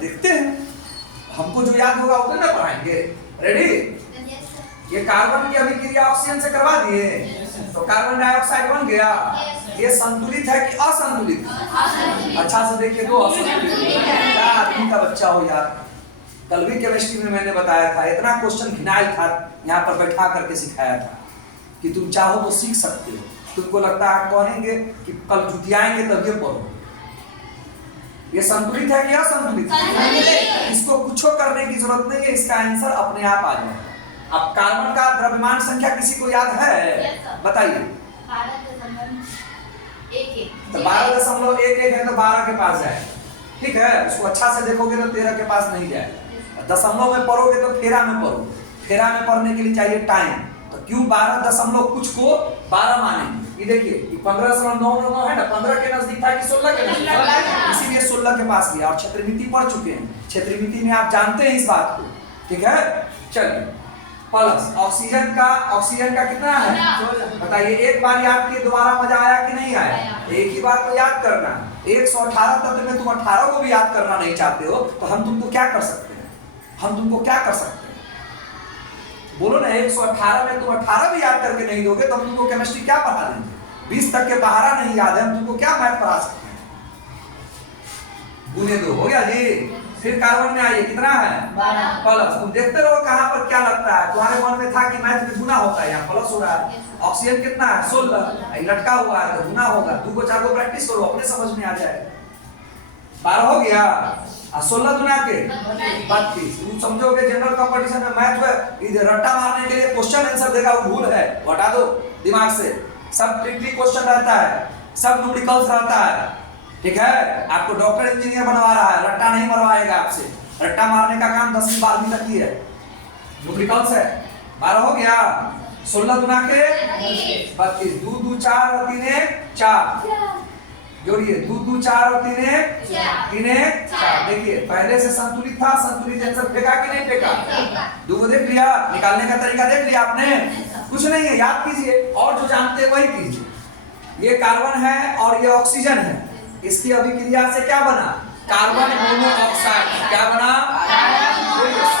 देखते हैं, हमको जो याद होगा उतना ना पढ़ाएंगे। रेडी? ये कार्बन की अभिक्रिया ऑक्सीजन से करवा दिए, तो कार्बन डाइऑक्साइड बन गया। ये संतुलित है कि असंतुलित? अच्छा से देखिए, तो असंतुलित। क्या आदमी का बच्चा हो यार, कल भी केमिस्ट्री में मैंने बताया था, इतना क्वेश्चन घिनाइल था, यहाँ पर बैठा करके सिखाया था कि तुम चाहो तो सीख सकते हो। तुमको लगता है कहेंगे कि कल जुटियाएंगे तब ये पढ़ो। ये संतुलित है कि असंतुलित? इसको कुछ करने की जरूरत नहीं है, इसका आंसर अपने आप आ जाएगा। अब कार्बन का द्रव्यमान संख्या किसी को याद है? बताइए। 12.11 है तो 12 के पास जाएगा, ठीक है। उसको अच्छा से देखोगे तो 13 के पास नहीं जाएगा। दशमलव में पढ़ोगे तो फेरा में पढ़ो। फेरा में पढ़ने के लिए चाहिए टाइम, तो क्यों 12 दशमलव कुछ को 12 मानेंगे? ये देखिए 15.999 है ना, 15 के नजदीक था कि 16 के नजदीक, इसीलिए 16 के पास गया। और क्षेत्रमिति पढ़ चुके हैं, क्षेत्रमिति में आप जानते हैं इस बात को, ठीक है। चलिए, प्लस ऑक्सीजन का कितना है बताइए। एक बार याद किए, दोबारा मजा आया कि नहीं आया? एक ही बार तो याद करना। 118 तत्व में तुम 18 को भी याद करना नहीं चाहते हो, तो हम तुमको क्या कर सकते हैं? हम तुमको क्या कर सकते हैं? बोलो ना, 118 में तुम 18 भी याद करके नहीं दोगे तो हम तुमको केमिस्ट्री क्या पढ़ा देंगे? 20 तक के पहाड़ा नहीं याद है, हम तुमको क्या मैथ पढ़ा सकते हैं? गुने 2 हो गया जी। फिर कार्बन में आइए, कितना है? प्लस। तुम देखते रहो कहां पर क्या लगता है। तुम्हारे मन में था कि मैथ में गुना होता है, यहाँ प्लस हो रहा है। ऑक्सीजन कितना है? 16, लटका हुआ है तो गुना होगा। 2 को 4 को प्रैक्टिस करो, अपने समझ में आ जाएगा। 12 हो गया, 16 गुना के 32। तुम समझोगे जनरल कंपटीशन में मैथ में इधर रट्टा मारने के लिए क्वेश्चन आंसर देगा वो भूल है, हटा दो दिमाग से। सब ट्रिकी क्वेश्चन रहता है, सब न्यूमेरिकल्स रहता है, ठीक है। आपको डॉक्टर इंजीनियर बनवा रहा है, रट्टा नहीं मरवाएगा आपसे। रट्टा मारने का काम 10वीं 12वीं तक ही है, न्यूमेरिकल्स है। 12 हो गया, 16 गुना के 32। 2 2 4 और 3 1 4, जोड़िए 2 2 4 और 3 1 3 1 4। देखिए पहले से संतुलित था, संतुलित आंसर फेंका कि नहीं फेंका? 2 को देख लिया, निकालने का तरीका देख लिया आपने? कुछ नहीं है, याद कीजिए और जो जानते हैं वही कीजिए। ये कार्बन है और ये ऑक्सीजन है, इसकी अभिक्रिया से क्या बना? Carbon monoxide. क्या बना?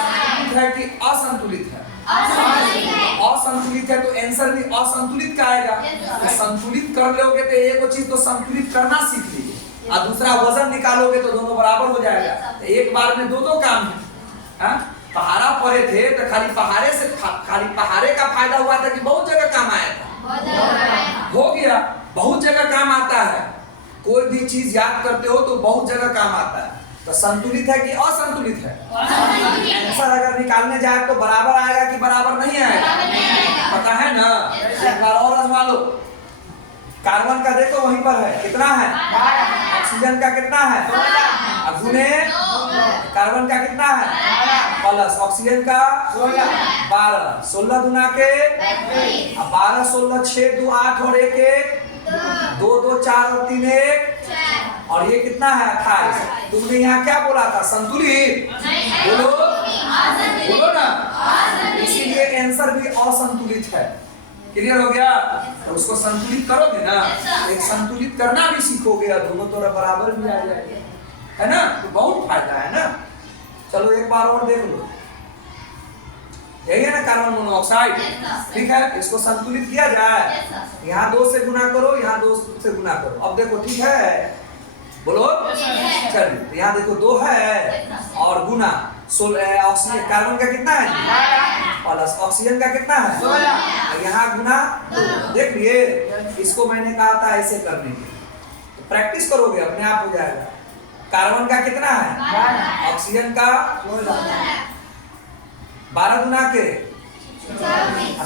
संतुलित है कि असंतुलित है? असंतुलित है तो आंसर भी असंतुलित का आएगा। तो संतुलित कर लोगे तो एक चीज तो संतुलित करना सीख लीजिए, और दूसरा वजन निकालोगे तो दोनों बराबर हो जाएगा। तो एक बार में दो काम है। पहाड़ा पढ़े थे तो खाली पहाड़े का फायदा हुआ था कि बहुत जगह काम आया था, हो गया। बहुत जगह काम आता है, कोई भी चीज याद करते हो तो बहुत जगह काम आता है। तो संतुलित है कि असंतुलित है? आंसर अगर निकालने जाए तो बराबर आएगा कि बराबर नहीं आएगा? पता है ना? एक बार और आजमा लो। कार्बन का देखो वहीं पर है, कितना है? ऑक्सीजन का कितना है? अब गुने कार्बन का कितना है? प्लस ऑक्सीजन का 12। 16 गुना के 12 16 6 2 8 और 1 1 2 2 4 और 3 1, और ये कितना है? 28। तुमने यहाँ क्या बोला था? संतुलित? बोलो बोलो ना, इसीलिए आंसर भी असंतुलित है। क्लियर हो गया? तो उसको संतुलित करोगे ना, एक संतुलित करना भी सीखोगे, दोनों तरफ बराबर भी आ जाएगा, है ना? तो बहुत फायदा है ना। चलो एक बार और देख लो, यही है ना कार्बन मोनोऑक्साइड, ठीक है। इसको संतुलित किया जाए, यहाँ 2 से गुना करो, यहाँ 2 से गुना करो। अब देखो, ठीक है, बोलो। चलिए यहाँ देखो 2 है और गुना ऑक्सीजन कार्बन का कितना है? प्लस ऑक्सीजन का कितना है? 16। यहाँ गुना 2। देख लिए, इसको मैंने कहा था ऐसे करने के, तो प्रैक्टिस करोगे अपने आप हो जाएगा। कार्बन का कितना है? ऑक्सीजन का 12 गुना के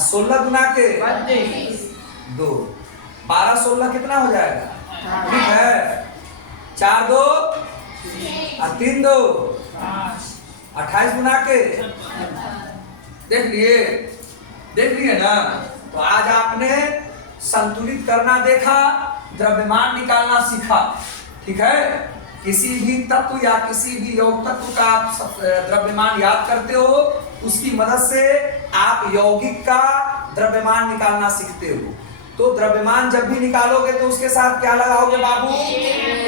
16 गुना के 2। 12 16 कितना हो जाएगा? ठीक है, 4 2 और 3 2 28 गुना के। देख लिए ना। तो आज आपने संतुलित करना देखा, द्रव्यमान निकालना सीखा, ठीक है। किसी भी तत्व या किसी भी यौगिक तत्व का आप द्रव्यमान याद करते हो, उसकी मदद से आप यौगिक का द्रव्यमान निकालना सीखते हो। तो द्रव्यमान जब भी निकालोगे तो उसके साथ क्या लगाओगे बाबू?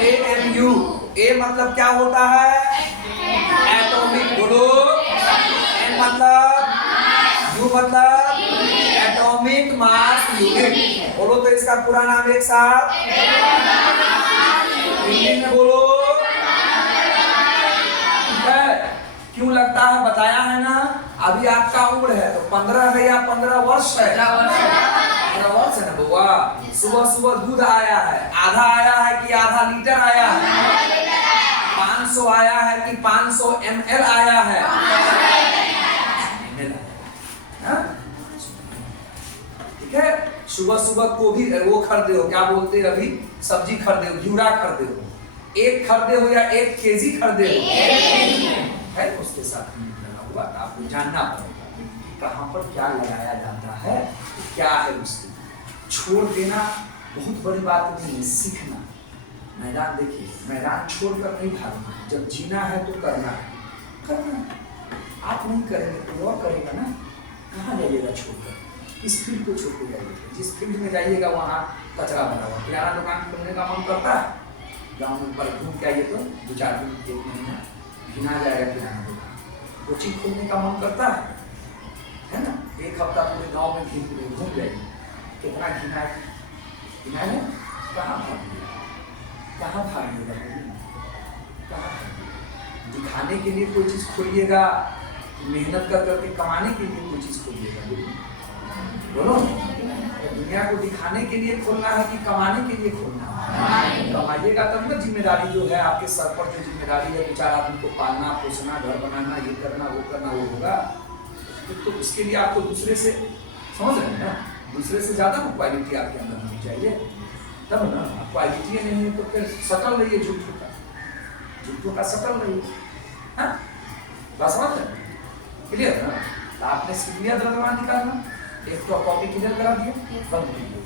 AMU। ए मतलब क्या होता है? का पूरा नाम एक साथ हिंदी में बोलो। क्यों लगता है बताया है ना। अभी आपका उम्र है तो 15 है या 15 वर्ष है? 15 वर्ष है ना बुआ। सुबह सुबह दूध आया है, आधा आया है कि आधा लीटर आया है? 500 आया है कि 500 ml आया है? ठीक है। सुबह सुबह को भी वो खरीदे हो, क्या बोलते हैं अभी, सब्जी खरीदे हो, घिउरा खरीदे हो, एक खरीदे हो या 1 केजी खरीदे हो? है उसके साथ लगा हुआ। आपको जानना पड़ेगा कहाँ पर क्या लगाया जाता है, क्या है उसकी। छोड़ देना बहुत बड़ी बात नहीं है, सीखना। मैदान देखिए, मैदान छोड़कर नहीं भागना, जब जीना है तो करना है, करना है। आप नहीं करेंगे तो और करेगा ना। कहाँ जाइएगा छोड़कर? इस फील्ड को छोड़ के जाइएगा। जिस फील्ड में जाइएगा वहाँ कचरा भरा हुआ। किराना दुकान खोलने का मन करता है, गाँव में पर घूम के आइए तो 2-4 दिन 1 महीना घिना जाएगा किराना दुकान। कोचिंग खोलने का मन करता है ना, 1 हफ्ता पूरे गाँव में घूम जाइए, कितना घिना है। कहाँ भागिएगा, कहाँ भागिएगा, कहाँ भागिएगा। दिखाने के लिए कोई चीज़ खोलिएगा, मेहनत कर करके कमाने के लिए कोई चीज़ खोलिएगा, बोलो। दुनिया को दिखाने के लिए खोलना है कि कमाने के लिए खोलना है? कमाइएगा तब ना। जिम्मेदारी जो है आपके सर पर, जो जिम्मेदारी है 2-4 आदमी को पालना पोसना, घर बनाना, ये करना वो करना, वो होगा तो उसके लिए आपको दूसरे से, समझ रहे हैं ना, दूसरे से ज़्यादा ना क्वालिटी आपके अंदर होनी चाहिए, तब ना। क्वालिटी नहीं है तो फिर शकल रहिए झूठों का शकल रहिए। हाँ बस समझ रहे, क्लियर ना। तो आपने सीख लिया द्रव्यमान निकालना, एक तो कॉपी क्लियर करा दिया, बंद कीजिए।